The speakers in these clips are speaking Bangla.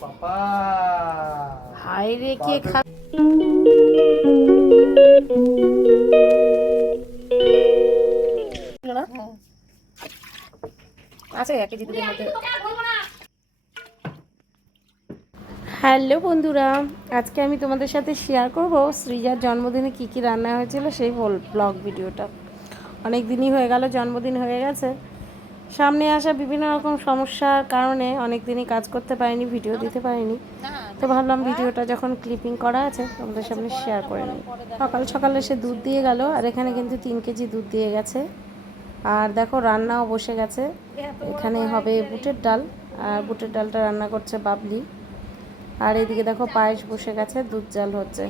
পাপা। হাই রে কে খা আছে এক কেজি দুধের মধ্যে। হ্যালো বন্ধুরা আজকে আমি তোমাদের সাথে শেয়ার করব সৃজার জন্মদিনে কি কি রান্না হয়েছিল সেই ব্লগ ভিডিওটা। অনেক দিনই হয়ে গেল জন্মদিন হয়ে গেছে। সামনে আসা বিভিন্ন রকম সমস্যার কারণে অনেক দিনই কাজ করতে পারিনি ভিডিও দিতে পারিনি। তো ভাবলাম ভিডিওটা যখন ক্লিপিং করা আছে, তোমাদের সামনে শেয়ার করে নিই। সকাল সকালে সে দুধ দিয়ে গেল, আর এখানে কিন্তু তিন কেজি দুধ দিয়ে গেছে। আর দেখো, রান্নাও বসে গেছে। এখানে হবে বুটের ডাল, আর বুটের ডালটা রান্না করছে বাবলি। আর এদিকে দেখো, পায়েস বসে গেছে, দুধ জাল হচ্ছে।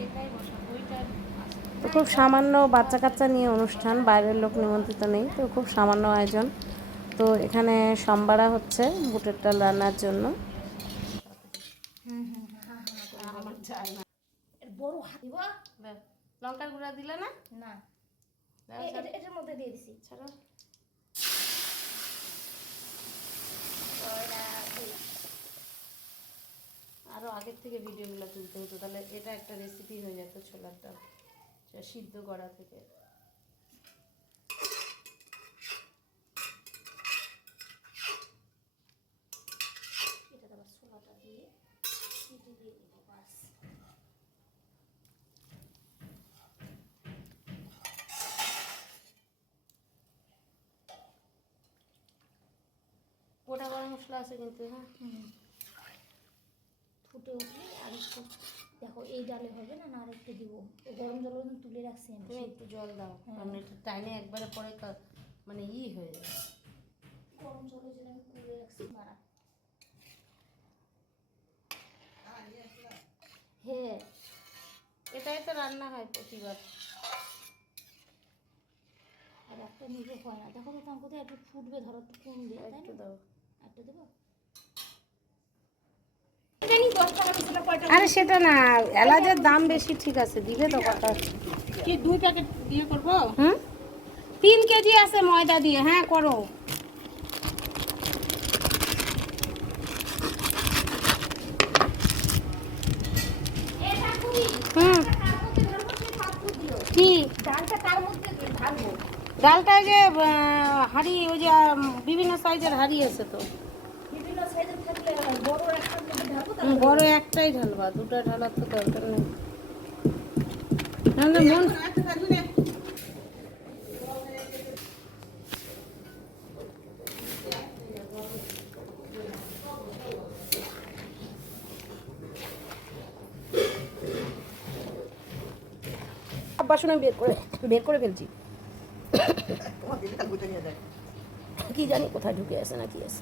তো খুব সামান্য বাচ্চা কাচ্চা নিয়ে অনুষ্ঠান, বাইরের লোক নিমন্ত্রিত নেই, তো খুব সামান্য আয়োজন। তো এখানে সম্বারা হচ্ছে বুটের ডাল রান্নার জন্য লঙ্কার গুঁড়া দিলে না? না। এটার মধ্যে দিয়ে দিছি। ছাড়ো। আরও আগের থেকে ভিডিওগুলো তুলতে হতো তাহলে এটা একটা রেসিপি হয়ে যেত ছোলার ডাল সিদ্ধ করা থেকে এটা আবার ছোলাটা দিয়ে সিটি দিয়ে দিব বাস গোটা গরম মশলা আছে কিন্তু হ্যাঁ। ফুটে উঠলে আর একটু দেখো এই ডালে হবে না আর একটু দিব। গরম জল কিন্তু তুলে রাখছি আমি একটু জল দাও কারণ এটা টাইনে একবারে পরে মানে ই হয়ে যায় গরম জলে যেন আমি তুলে রাখছি মারা হ্যাঁ। এটাই তো রান্না হয় প্রতিবার। আর একটা নিলে হয় না। দেখো তো কোথায় একটু ফুটবে ধরো একটু কম তাই একটু না একটা দেবো? আরে সেটা না এলাচের দাম বেশি ঠিক আছে দিবে তো কথা। কি দুই প্যাকেট দিয়ে করব? হুম? তিন কেজি আছে ময়দা দিয়ে হ্যাঁ করো। হুম। কি? ডালটা তার মধ্যে ঢালবো। ডালটা যে হাঁড়ি ওই যে বিভিন্ন সাইজের হাঁড়ি আছে তো। বড় একটাই ঢালবা দুটো ঢালার তো দরকার নেই। মন বাসন বের করে বের করে ফেলছি। কি জানি কোথায় ঢুকে আছে না কি আছে।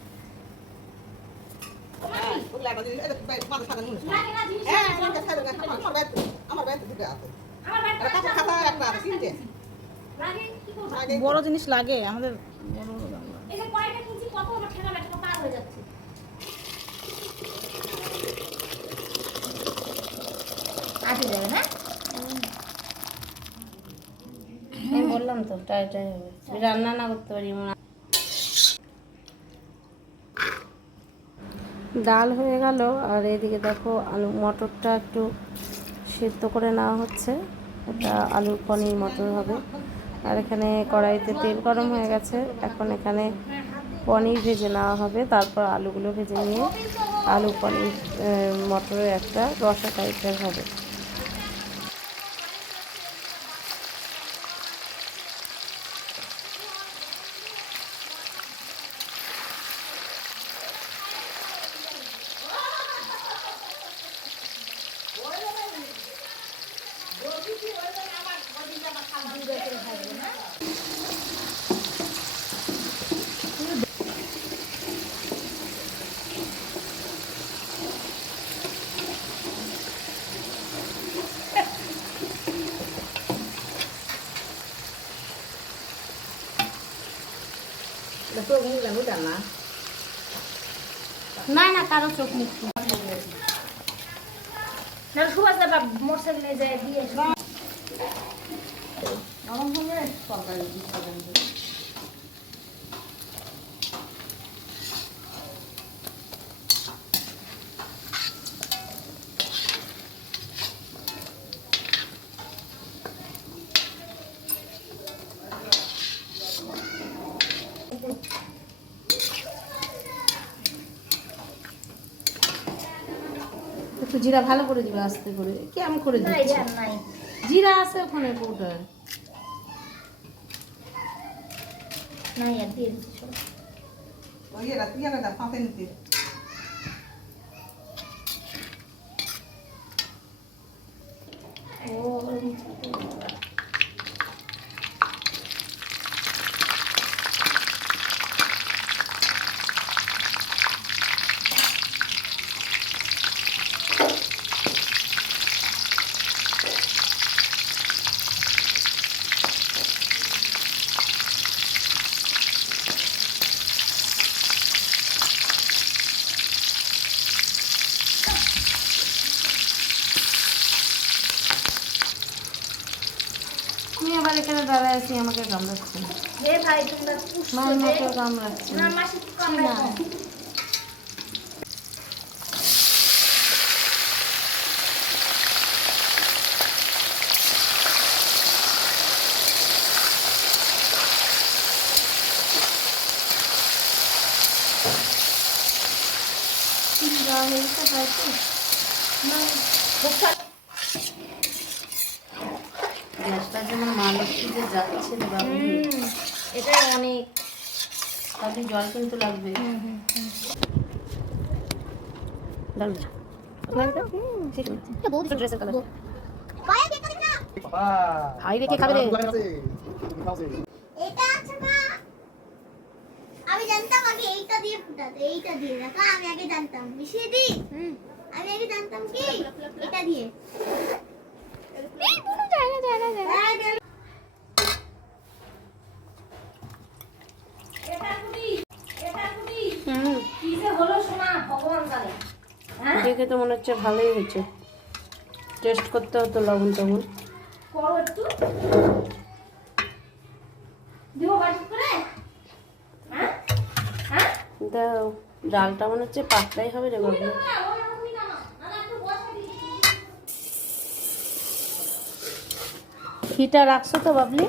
বড় জিনিস লাগে আমাদের এই যে কয়টা কিনছি কত আমার ঠেকা লেখা পার হয়ে যাচ্ছে আটে যাবে না আমি বললাম তো হবে রান্না না করতে পারি ডাল হয়ে গেল, আর এদিকে দেখো আলু, মটরটা একটু সেদ্ধ করে নেওয়া হচ্ছে। এটা আলুর পনির মটর হবে। আর এখানে কড়াইতে তেল গরম হয়ে গেছে। এখন এখানে পনির ভেজে নেওয়া হবে। তারপর আলুগুলো ভেজে নিয়ে আলু, পনির মটরের একটা রসা টাইপের হবে। না না কারও চোখ নিচ্ছি না সুভাষ দাদা মোটরসাইকেলে যায় দিয়ে এসো। নরম হবে তরকারি দিতে হবে একটু জিরা ভালো করে দিবে আস্তে করে। কেমন করে না দিচ্ছে? জিরা আছে ওখানে পাউডার নাই আর দিয়ে দিচ্ছি। সব Oye, la tía me আমি আবার এখানে দাঁড়ায় আছি আমাকে কামড়াচ্ছে। হে ভাই তোমরা কামড়াচ্ছে। না মাসি তো কামড়ায় না। দেওয়া হয়েছে তাই তো যেমন মানুষ যে যাচ্ছে রে বাবু। অনেক। তাতে জল কিন্তু লাগবে। হাই রেখে খাবে রে এটা আছে না আমি জানতাম আগে এইটা দিয়ে ফুটাতে এইটা দিয়ে দেখো আমি আগে জানতাম মিশিয়ে দি আমি আগে জানতাম কি এটা দিয়ে এই কোনো জায়গা জায়গা জায়গা হুম কি যে হলো শোনা ভগবান জানে হ্যাঁ দেখে তো মনে হচ্ছে ভালোই হয়েছে। টেস্ট করতে হতো লবণ করে? হ্যাঁ? হ্যাঁ? দাও। ডালটা মনে হচ্ছে পাতলাই হবে রে বাবু ঘিটা রাখছো তো বাবলি?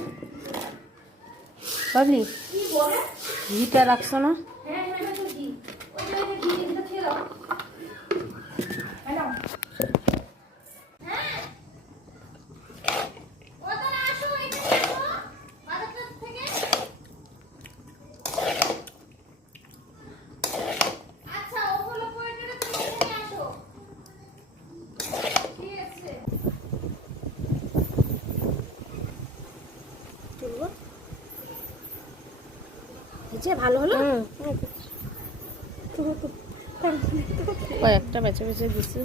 বাবলি? ঘিটা রাখছো না হ্যাঁ হ্যাঁ এটা তো দি ওই যে ওই যে দিদিটা ছিল হ্যালো হ্যাঁ ওখানে আসো এখানে আসো বাজারটা থেকে আচ্ছা ওগুলো পরে গেলে তুমি এখানে আসো ঠিক আছে হয়েছে ভালো হলো? কয়েকটা বেছে বেছে দিছি।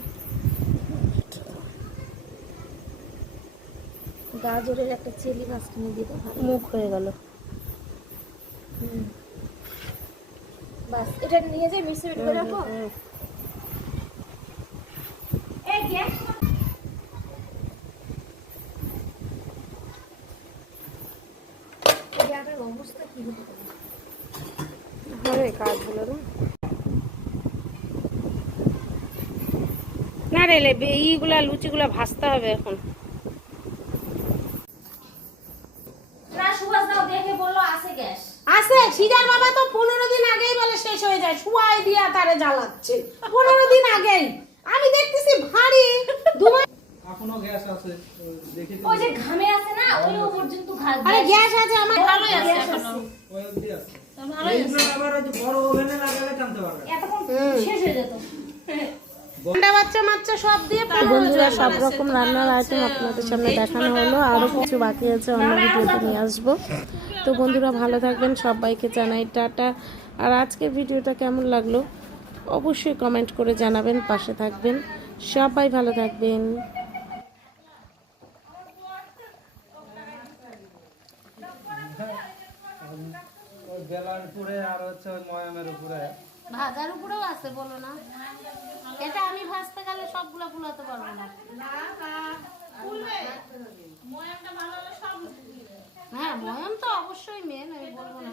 গাজরের একটা চিলি মাছ কিনে দিতে মুখ হয়ে গেল। বাস এটা নিয়ে যাই মিক্সি করে রাখো এই গ্যাস গ্যাসের অবস্থা কি হতে পারে? হবে কাজগুলো না না রে ইগুলা লুচিগুলা ভাজতে হবে এখন। না সুভাষ দাও দেখে বলল আছে সিজার বাবা তো পনেরো দিন আগেই বলে শেষ হয়ে যায় শুয়াই দিয়া তারে জ্বালাচ্ছে। পনেরো দিন আগেই। আমি দেখতেছি ভারী। দুমাস এখনও গ্যাস আছে দেখি ওই যে ঘামে আছে না ওই পর্যন্ত আরে গ্যাস গ্যাস আছে আমার ভালোই আছে এখনও। ওই অবধি আছে। হয়ে বন্ধুরা সব রকম রান্নার আইটেম আপনাদের সামনে দেখানো হলো। আরও কিছু বাকি আছে অন্য ভিডিওতে নিয়ে আসব। তো বন্ধুরা ভালো থাকবেন সবাইকে জানাই টাটা। আর আজকের ভিডিওটা কেমন লাগল? অবশ্যই কমেন্ট করে জানাবেন পাশে থাকবেন। সবাই ভালো থাকবেন। বেলার উপরে আর হচ্ছে ওই ময়ামের উপরে ভাজার উপরেও আছে বলো না। এটা আমি ভাজতে গেলে সবগুলো ফুলাতে পারব না। হ্যাঁ ময়াম তো অবশ্যই মেন আমি বলব না।